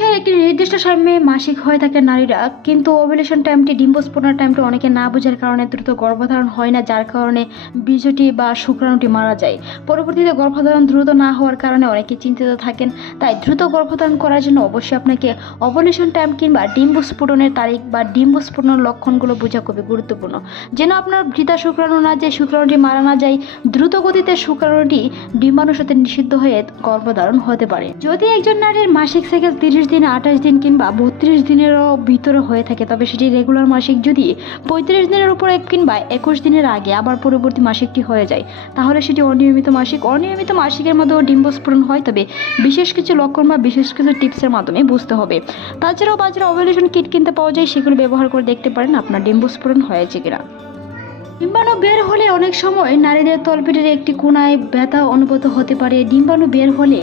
মাসের একটি নির্দিষ্ট সময়ে মাসিক হয়ে থাকে নারীরা, কিন্তু ওভুলেশন টাইমটি, ডিম্বস্ফোরণের টাইমটি অনেকে না বোঝার কারণে দ্রুত গর্ভধারণ হয় না, যার কারণে বীজটি বা শুক্রাণুটি মারা যায়। পরবর্তীতে গর্ভধারণ দ্রুত না হওয়ার কারণে অনেকে চিন্তিত থাকেন। তাই দ্রুত গর্ভধারণ করার জন্য অবশ্যই আপনাকে ওভুলেশন টাইম কিংবা ডিম্বস্ফোরণের তারিখ বা ডিম্বস্ফোরণের লক্ষণগুলো বোঝা খুবই গুরুত্বপূর্ণ, যেন আপনার বৃথা শুক্রাণু না যায়, শুক্রাণুটি মারা না যায়। দ্রুত গতিতে শুক্রাণুটি ডিম্বাণুর সাথে নিষিদ্ধ হয়ে গর্ভধারণ হতে পারে। যদি একজন নারীর মাসিক সাইকেল 30 দিন, 28 দিন কিংবা 32 দিনেরও ভিতরে হয়ে থাকে, তবে সেটি রেগুলার মাসিক। যদি 35 দিনের উপরে কিংবা 21 দিনের আগে আবার পরবর্তী মাসিকটি হয়ে যায়, তাহলে সেটি অনিয়মিত মাসিক। অনিয়মিত মাসিকের মধ্যেও ডিম্বস্ফোরণ হয়, তবে বিশেষ কিছু লক্ষণ বা বিশেষ কিছু টিপসের মাধ্যমে বুঝতে হবে। তাছাড়াও বাজারে ওভুলেশন কিট কিনতে পাওয়া যায়, সেগুলো ব্যবহার করে দেখতে পারেন আপনার ডিম্বস্ফোরণ হয়েছে কিনা। ডিম্বাণু বের হলে অনেক সময় নারীদের তলপেটের একটি কোণায় ব্যথা অনুভূত হতে পারে। ডিম্বাণু বের হলে,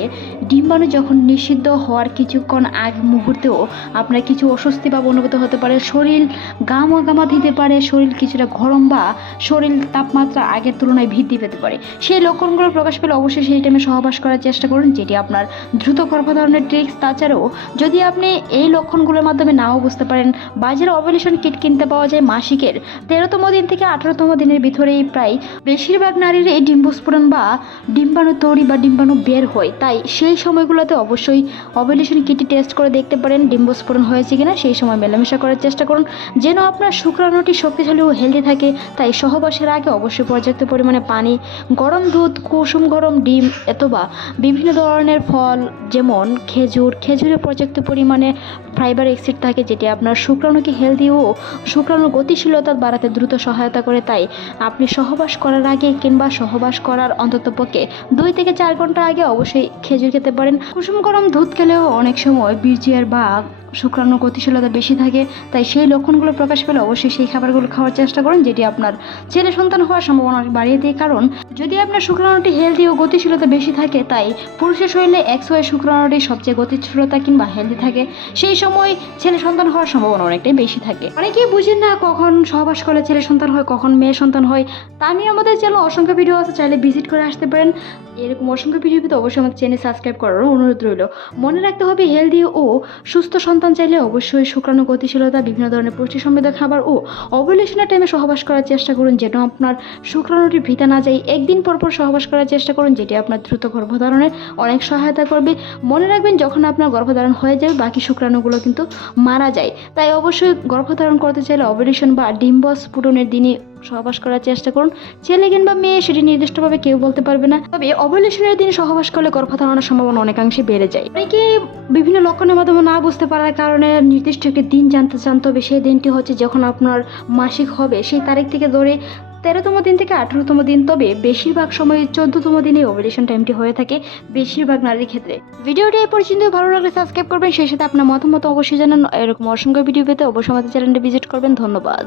ডিম্বাণু যখন নিষিদ্ধ হওয়ার কিছুক্ষণ আগ মুহূর্তেও আপনার কিছু অস্বস্তি ভাব অনুভূত হতে পারে। শরীর গামা গামা দিতে পারে, শরীর কিছুটা গরম বা শরীর তাপমাত্রা আগের তুলনায় বৃদ্ধি পেতে পারে। সেই লক্ষণগুলো প্রকাশ পেলে অবশ্যই সেই টাইমে সহবাস করার চেষ্টা করুন, যেটি আপনার দ্রুত গর্ভধারণের ট্রিক্স। তাছাড়াও যদি আপনি এই লক্ষণগুলোর মাধ্যমে নাও বুঝতে পারেন, বাজারে ওভুলেশন কিট কিনতে পাওয়া যায় মাসিকের 13তম দিন থেকে 18তম দিনের ভিতরেই। প্রায় বেশিরভাগ নারীর এই ডিম্বস্ফোরণ বা ডিম্বাণু তৈরি বা ডিম্বাণু বের হয়, তাই সেই সময়গুলোতে অবশ্যই ওভুলেশন কিটটি টেস্ট করে দেখতে পারেন ডিম্বস্ফোরণ হয়েছে কিনা। সেই সময় মেলামেশা করার চেষ্টা করুন, যেন আপনার শুক্রাণুটি শক্তিশালী ও হেলদি থাকে। তাই সহবাসের আগে অবশ্যই পর্যাপ্ত পরিমাণে পানি, গরম দুধ, কুসুম গরম ডিম অথবা বিভিন্ন ধরনের ফল, যেমন খেজুরে পর্যাপ্ত পরিমাণে ফাইবার অ্যাসিড থাকে, যেটি আপনার শুক্রাণুকে হেলদি ও শুক্রাণুর গতিশীলতা বাড়াতে দ্রুত সহায়তা করে। তাই আপনি সহবাস করার আগে কিংবা সহবাস করার অন্ততপক্ষে 2 থেকে 4 ঘন্টা আগে অবশ্যই খেজুর খেতে পারেন। কুসুম গরম দুধ খেলেও অনেক সময় বীর্যের বা শুক্রাণুর গতিশীলতা বেশি থাকে, তাই সেই লক্ষণগুলো প্রকাশ পেলে অবশ্যই সেই খাবারগুলো খাওয়ার চেষ্টা করুন, যেটি আপনার ছেলে সন্তান হওয়ার সম্ভাবনা বাড়িয়ে দেয়। কারণ যদি আপনার শুক্রাণুটি হেলদি ও গতিশীলতা বেশি থাকে, তাই পুরুষের শরীরে XY শুক্রাণুটি সবচেয়ে গতিশীলতা কিংবা হেলদি থাকে, সেই সময় ছেলে সন্তান হওয়ার সম্ভাবনা অনেকটাই বেশি থাকে। অনেকেই বুঝেন না কখন সহবাস করলে ছেলে সন্তান হয়, কখন মেয়ে সন্তান হয়। তা নিয়ে আমাদের চ্যানেলে অসংখ্য ভিডিও আছে, চাইলে ভিজিট করে আসতে পারেন। এরকম অসংখ্য ভিডিও পেতে অবশ্যই আমাদের চ্যানেল সাবস্ক্রাইব করার অনুরোধ রইল। মনে রাখতে হবে, হেলদি ও সুস্থ সন্তান চাইলে অবশ্যই শুক্রাণু গতিশীলতা, বিভিন্ন ধরনের পুষ্টি সমৃদ্ধ খাবার ও ওভুলেশনের টাইমে সহবাস করার চেষ্টা করুন, যেন আপনার শুক্রাণুটি ভিতা না যায়। একদিন পর সহবাস করার চেষ্টা করুন, যেটি আপনার দ্রুত গর্ভধারণে অনেক সহায়তা করবে। মনে রাখবেন, যখন আপনার গর্ভধারণ হয়ে যাবে, বাকি শুক্রাণুগুলো কিন্তু মারা যায়। তাই অবশ্যই গর্ভধারণ করতে চাইলে ওভুলেশন বা ডিম্বস্ফোরণের দিনই সহবাস করার চেষ্টা করুন। ছেলে কিংবা মেয়ে সেটি নির্দিষ্টভাবে কেউ বলতে পারবে না, তবে ওভুলেশনের দিন সহবাস করলে গর্ভধারণের সম্ভাবনা অনেকাংশে বেড়ে যায়। অনেকে বিভিন্ন লক্ষণের মাধ্যমে না বুঝতে পারার কারণে নির্দিষ্ট একটি দিন জানতে চান, তবে সেই দিনটি হচ্ছে যখন আপনার মাসিক হবে, সেই তারিখ থেকে ধরে 13তম দিন থেকে 18তম দিন। তবে বেশিরভাগ সময় 14তম দিনে ওভুলেশন টাইমটি হয়ে থাকে বেশিরভাগ নারীর ক্ষেত্রে। ভিডিওটি এই পর্যন্ত ভালো লাগলে সাবস্ক্রাইব করবেন, সেই সাথে আপনার মতামত অবশ্যই জানান। এরকম অসংখ্য ভিডিও পেতে অবশ্যই আমাদের চ্যানেলটি ভিজিট করবেন। ধন্যবাদ।